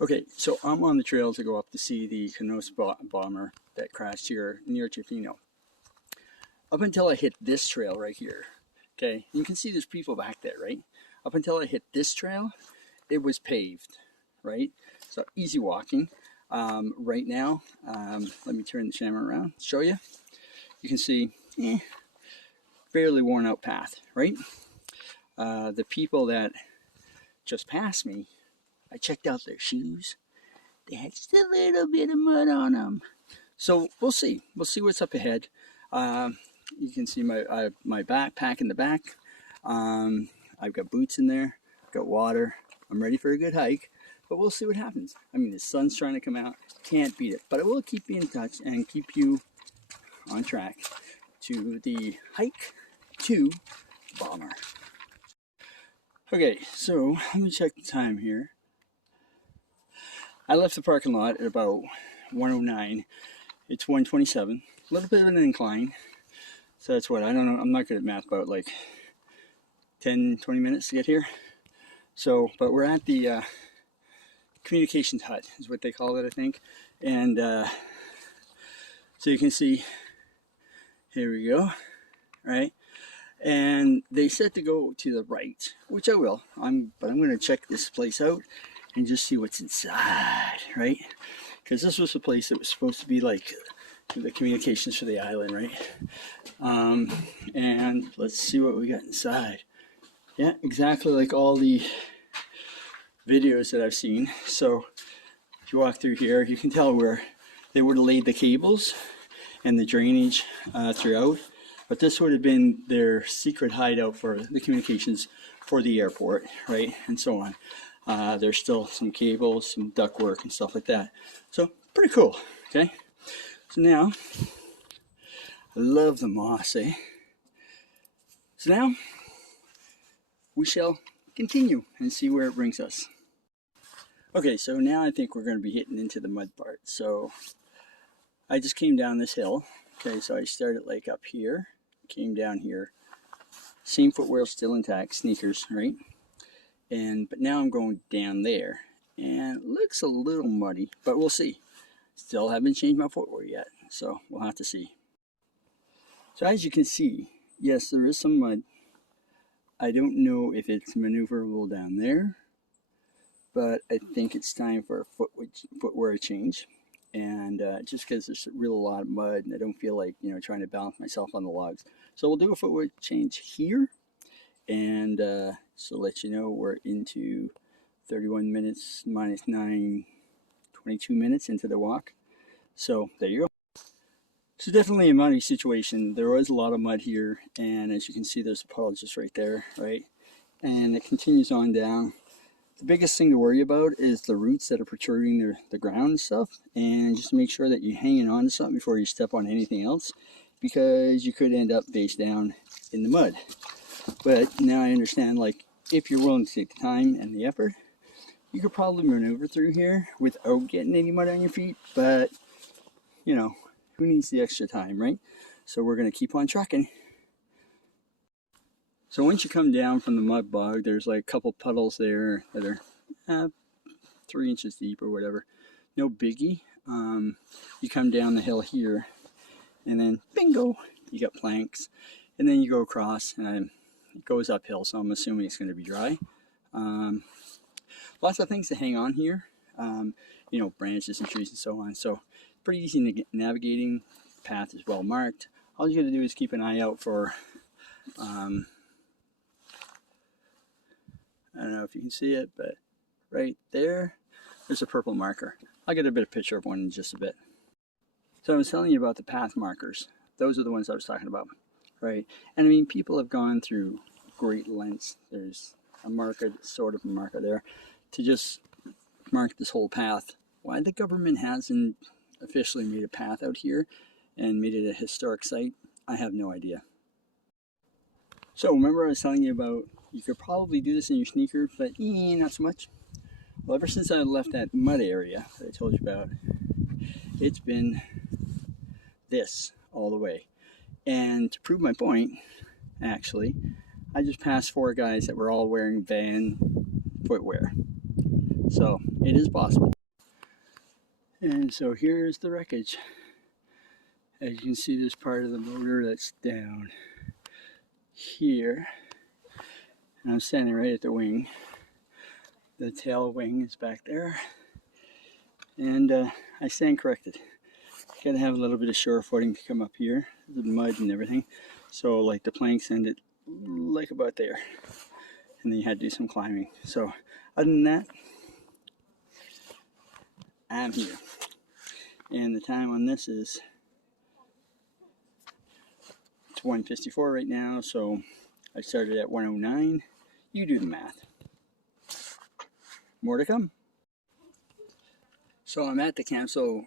Okay, so I'm on the trail to go up to see the Canso Bomber that crashed here near Tofino. Up until I hit this trail right here, okay, you can see there's people back there, right? Up until I hit this trail, it was paved, right? So easy walking. Right now, let me turn the camera around, show you. You can see, barely worn out path, right? The people that just passed me, I checked out their shoes. They had just a little bit of mud on them. So we'll see. We'll see what's up ahead. You can see my backpack in the back. I've got boots in there. I've got water. I'm ready for a good hike. But we'll see what happens. I mean, the sun's trying to come out. Can't beat it. But I will keep you in touch and keep you on track to the hike to Bomber. Okay, so let me check the time here. I left the parking lot at about 1:09. It's 1:27. A little bit of an incline. So that's what, I don't know, I'm not good at math, about like 10, 20 minutes to get here. So, but we're at the communications hut, is what they call it, I think. And so you can see, here we go, right? And they said to go to the right, which I will. But I'm going to check this place out and just see what's inside, right? Because this was the place that was supposed to be like the communications for the island, right? And let's see what we got inside. Yeah, exactly like all the videos that I've seen. So if you walk through here, you can tell where they would have laid the cables and the drainage throughout. But this would have been their secret hideout for the communications for the airport, right? And so on. There's still some cables, some ductwork and stuff like that. So pretty cool, okay? So now, I love the moss, eh? So now, we shall continue and see where it brings us. Okay, so now I think we're going to be hitting into the mud part. So I just came down this hill. Okay, so I started like up here, came down here. Same footwear still intact, sneakers, right? But now I'm going down there, and it looks a little muddy, but we'll see. Still haven't changed my footwear yet, so we'll have to see. So as you can see, yes, there is some mud. I don't know if it's maneuverable down there, but I think it's time for a footwear change. And just because there's a real lot of mud, and I don't feel like, you know, trying to balance myself on the logs. So we'll do a footwear change here, and so let you know we're into 31 minutes minus 9, 22 minutes into the walk. So there you go. So definitely a muddy situation. There was a lot of mud here, and as you can see, there's a puddle just right there, right? And it continues on down. The biggest thing to worry about is the roots that are protruding the ground and stuff, and just make sure that you're hanging on to something before you step on anything else, because you could end up face down in the mud. But now I understand, like, if you're willing to take the time and the effort, you could probably maneuver through here without getting any mud on your feet. But, you know, who needs the extra time, right? So we're going to keep on trucking. So once you come down from the mud bog, there's like a couple puddles there that are 3 inches deep or whatever. No biggie. You come down the hill here, and then bingo, you got planks. And then you go across, and it goes uphill, so I'm assuming it's going to be dry. Lots of things to hang on here, you know, branches and trees and so on. So pretty easy to navigating. Path is well marked. All you got to do is keep an eye out for, I don't know if you can see it, but right there's a purple marker. I'll get a bit of picture of one in just a bit. So I was telling you about the path markers. Those are the ones I was talking about, right? And I mean, people have gone through great lengths. There's a marker, sort of a marker there, to just mark this whole path. Why the government hasn't officially made a path out here and made it a historic site, I have no idea. So remember I was telling you about, you could probably do this in your sneakers, but not so much. Well, ever since I left that mud area that I told you about, it's been this all the way. And to prove my point, actually, I just passed 4 guys that were all wearing Van footwear. So it is possible. And so here's the wreckage. As you can see, there's part of the motor that's down here. And I'm standing right at the wing. The tail wing is back there. And I stand corrected. You gotta have a little bit of shore footing to come up here, the mud and everything. So like the planks ended like about there. And then you had to do some climbing. So other than that, I'm here. And the time on this is, it's 1:54 right now, so I started at 1:09. You do the math. More to come. So I'm at the Canso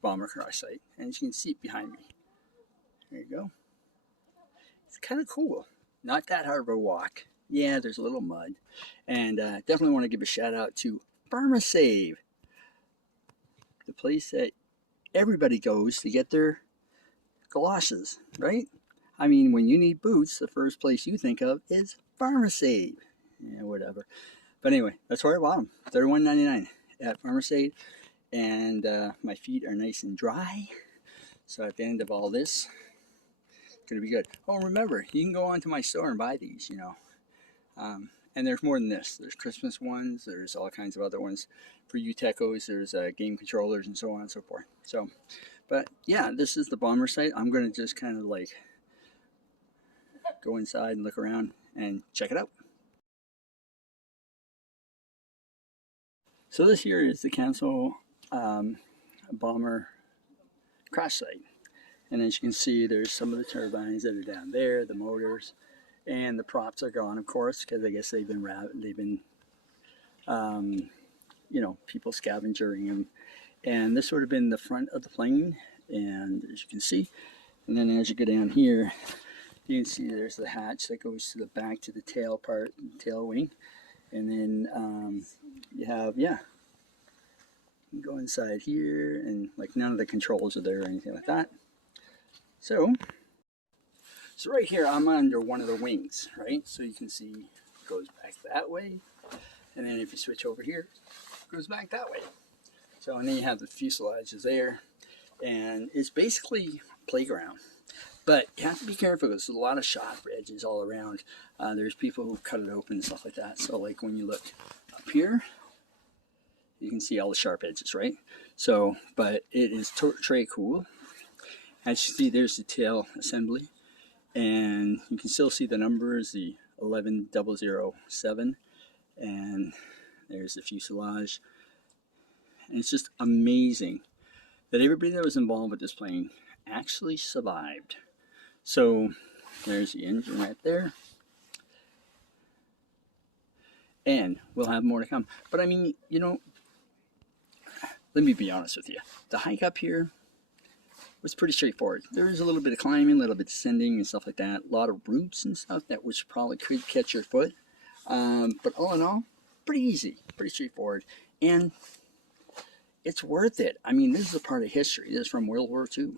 Bomber Crash site, and as you can see behind me, there you go. It's kind of cool. Not that hard of a walk. Yeah, there's a little mud. And definitely want to give a shout out to Paved, the place that everybody goes to get their galoshes, right? I mean, when you need boots, the first place you think of is Pharmacy. Yeah, whatever. But anyway, that's where I bought them. $31.99 at Pharmacy. And my feet are nice and dry. So at the end of all this, it's going to be good. Oh, remember, you can go onto my store and buy these, you know. And there's more than this. There's Christmas ones. There's all kinds of other ones for you techos. There's game controllers and so on and so forth. So, but yeah, this is the Bomber site. I'm going to just kind of like go inside and look around and check it out. So this here is the Canso Bomber Crash site. And as you can see, there's some of the turbines that are down there, the motors, and the props are gone, of course, because I guess they've been you know, people scavenging them. And this would have been the front of the plane, and as you can see, and then as you go down here, you can see there's the hatch that goes to the back to the tail part, tail wing, and then you have, yeah, you can go inside here, and like none of the controls are there or anything like that. So right here, I'm under one of the wings, right? So you can see it goes back that way. And then if you switch over here, it goes back that way. So, and then you have the fuselage is there. And it's basically a playground. But you have to be careful because there's a lot of sharp edges all around. There's people who cut it open and stuff like that. So like when you look up here, you can see all the sharp edges, right? So, but it is très cool. As you see, there's the tail assembly. And you can still see the numbers, the 11007, and there's the fuselage. And it's just amazing that everybody that was involved with this plane actually survived. So there's the engine right there. And we'll have more to come. But I mean, you know, let me be honest with you. The hike up here was pretty straightforward. There is a little bit of climbing, a little bit of descending and stuff like that. A lot of roots and stuff that which probably could catch your foot. But all in all, pretty easy, pretty straightforward. And it's worth it. I mean, this is a part of history. This is from World War II.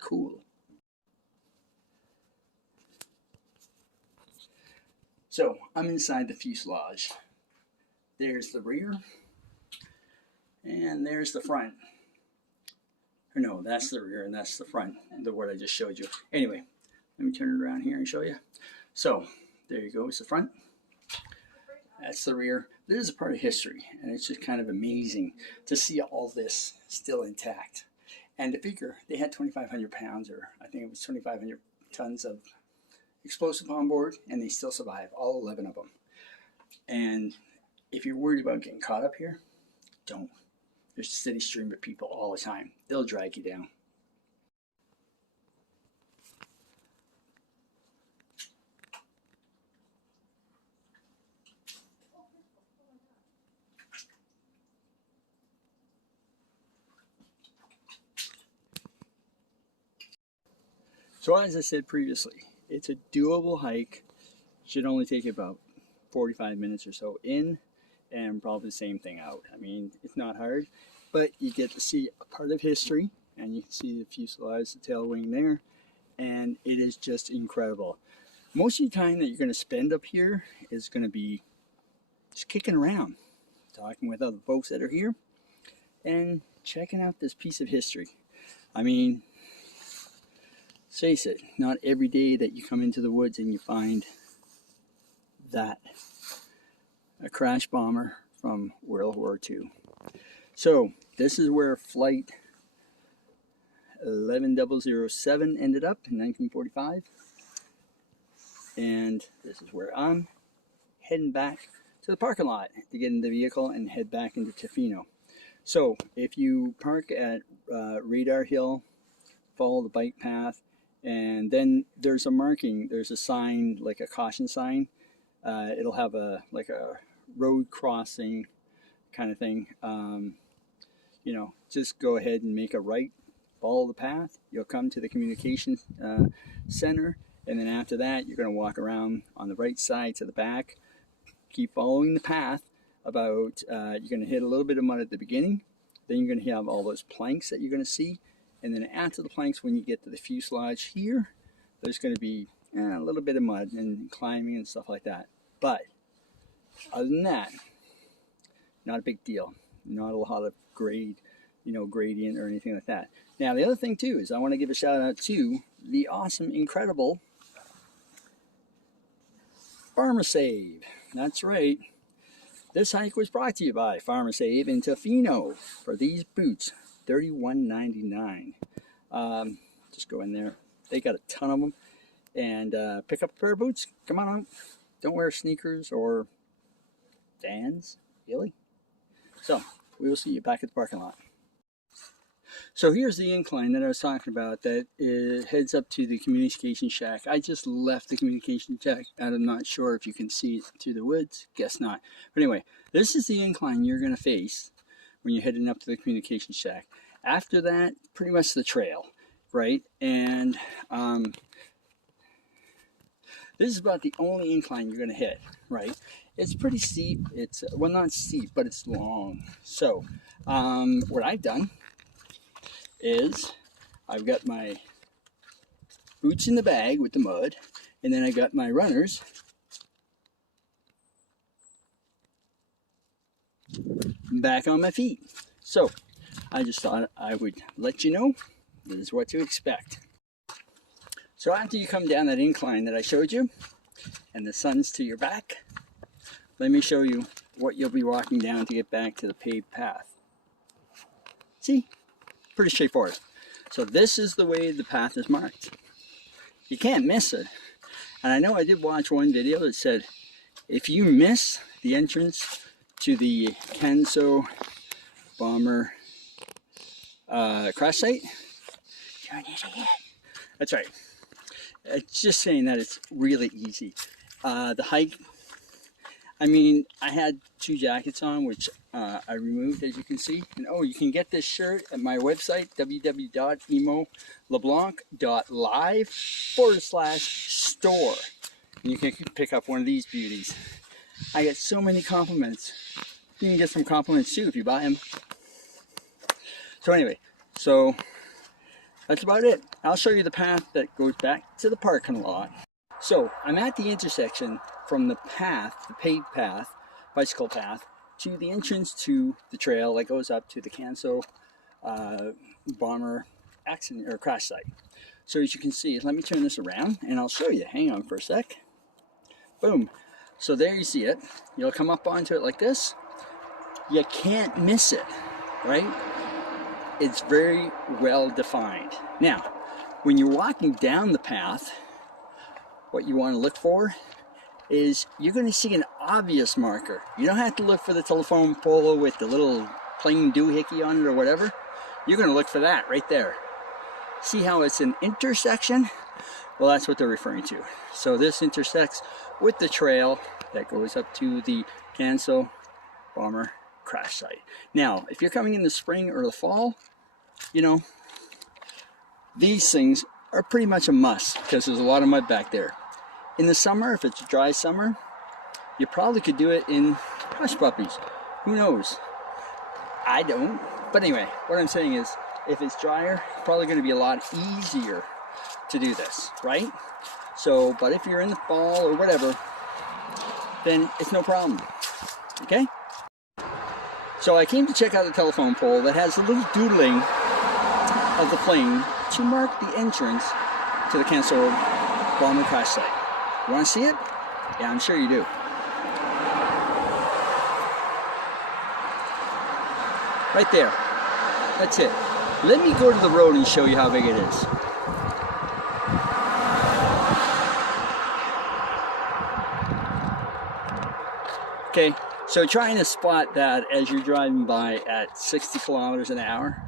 Cool. So I'm inside the fuselage. There's the rear. And there's the front. Or no, that's the rear and that's the front, what I just showed you. Anyway, let me turn it around here and show you. So there you go, it's the front. That's the rear. This is a part of history, and it's just kind of amazing to see all this still intact. And to figure, they had 2,500 pounds, or I think it was 2,500 tons of explosive on board, and they still survived, all 11 of them. And if you're worried about getting caught up here, don't. There's a steady stream of people all the time. They'll drag you down. So as I said previously, it's a doable hike. Should only take about 45 minutes or so in, and probably the same thing out. I mean, it's not hard, but you get to see a part of history, and you can see the fuselage, the tail wing there, and it is just incredible. Most of the time that you're going to spend up here is going to be just kicking around, talking with other folks that are here, and checking out this piece of history. I mean, let's face it, not every day that you come into the woods and you find that, a crash bomber from World War II. So this is where flight 11007 ended up in 1945, and this is where I'm heading back to the parking lot to get in the vehicle and head back into Tofino. So if you park at Radar Hill, follow the bike path, and then there's a marking, there's a sign, like a caution sign. It'll have like a road crossing kind of thing. You know, just go ahead and make a right, follow the path. You'll come to the communication center, and then after that you're going to walk around on the right side to the back. Keep following the path. About you're going to hit a little bit of mud at the beginning, then you're going to have all those planks that you're going to see, and then after the planks, when you get to the fuselage here, there's going to be a little bit of mud and climbing and stuff like that. But other than that, not a big deal. Not a lot of grade, you know, gradient or anything like that. Now the other thing too is I want to give a shout out to the awesome, incredible Farmer Save. That's right. This hike was brought to you by Farmer Save in Tofino for these boots, $31.99. Just go in there. They got a ton of them, and pick up a pair of boots. Come on out. Don't wear sneakers or Vans, really. So we will see you back at the parking lot. So here's the incline that I was talking about that heads up to the communication shack. I just left the communication shack. I'm not sure if you can see it through the woods. Guess not. But anyway, this is the incline you're going to face when you're heading up to the communication shack. After that, pretty much the trail, right? And this is about the only incline you're going to hit, right? It's pretty steep. It's, well, not steep, but it's long. So what I've done is I've got my boots in the bag with the mud, and then I got my runners back on my feet. So I just thought I would let you know this is what to expect. So after you come down that incline that I showed you and the sun's to your back, let me show you what you'll be walking down to get back to the paved path. See? Pretty straightforward. So this is the way the path is marked. You can't miss it. And I know I did watch one video that said if you miss the entrance to the Canso Bomber Crash site, you're an idiot. That's right. It's just saying that it's really easy. The hike, I mean, I had 2 jackets on, which I removed, as you can see. And oh, you can get this shirt at my website, www.emoleblanc.live/store. And you can pick up one of these beauties. I get so many compliments. You can get some compliments too if you buy them. So anyway, so that's about it. I'll show you the path that goes back to the parking lot. So I'm at the intersection from the path, the paved path, bicycle path, to the entrance to the trail that goes up to the Canso Bomber accident or crash site. So as you can see, let me turn this around and I'll show you. Hang on for a sec. Boom. So there you see it. You'll come up onto it like this. You can't miss it, right? It's very well defined. Now, when you're walking down the path, what you want to look for is you're going to see an obvious marker. You don't have to look for the telephone pole with the little plain doohickey on it or whatever. You're going to look for that right there. See how it's an intersection? Well, that's what they're referring to. So this intersects with the trail that goes up to the Canso Bomber Crash site. Now, if you're coming in the spring or the fall, you know, these things are pretty much a must because there's a lot of mud back there. In the summer, if it's a dry summer, you probably could do it in hush puppies. Who knows? I don't. But anyway, what I'm saying is, if it's drier, probably going to be a lot easier to do this, right? So, but if you're in the fall or whatever, then it's no problem. Okay? So I came to check out the telephone pole that has a little doodling of the plane to mark the entrance to the Canso Bomber Crash site. You want to see it? Yeah, I'm sure you do. Right there. That's it. Let me go to the road and show you how big it is. Okay, so trying to spot that as you're driving by at 60 kilometers an hour,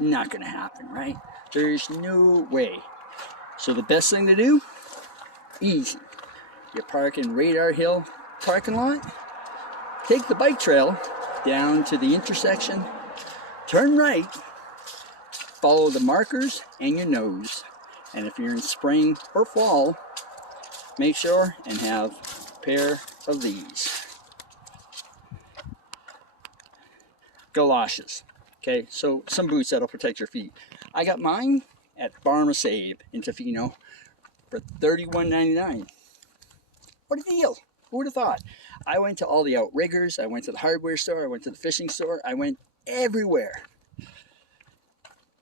not going to happen, right? There's no way. So the best thing to do, easy. You park in Radar Hill parking lot, take the bike trail down to the intersection, turn right, follow the markers and your nose. And if you're in spring or fall, make sure and have a pair of these. Galoshes. Okay, so some boots that'll protect your feet. I got mine at Paved in Tofino for $31.99. What a deal! Who would have thought? I went to all the outriggers, I went to the hardware store, I went to the fishing store, I went everywhere.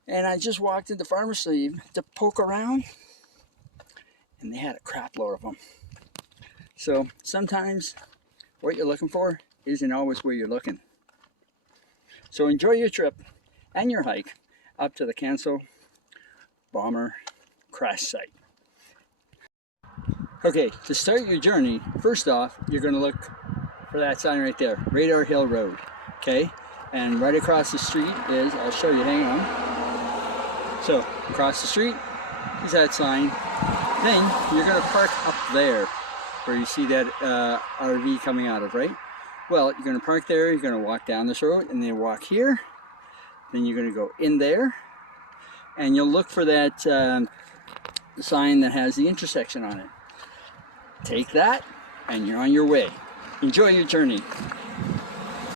And I just walked into Paved to poke around, and they had a crap load of them. So sometimes what you're looking for isn't always where you're looking. So enjoy your trip and your hike up to the Canso Bomber Crash site. Okay, to start your journey, first off, you're going to look for that sign right there, Radar Hill Road. Okay, and right across the street is, I'll show you, hang on. So, across the street is that sign. Then you're going to park up there where you see that RV coming out of, right? Well, you're going to park there, you're going to walk down this road, and then walk here. Then you're going to go in there, and you'll look for that sign that has the intersection on it. Take that, and you're on your way. Enjoy your journey.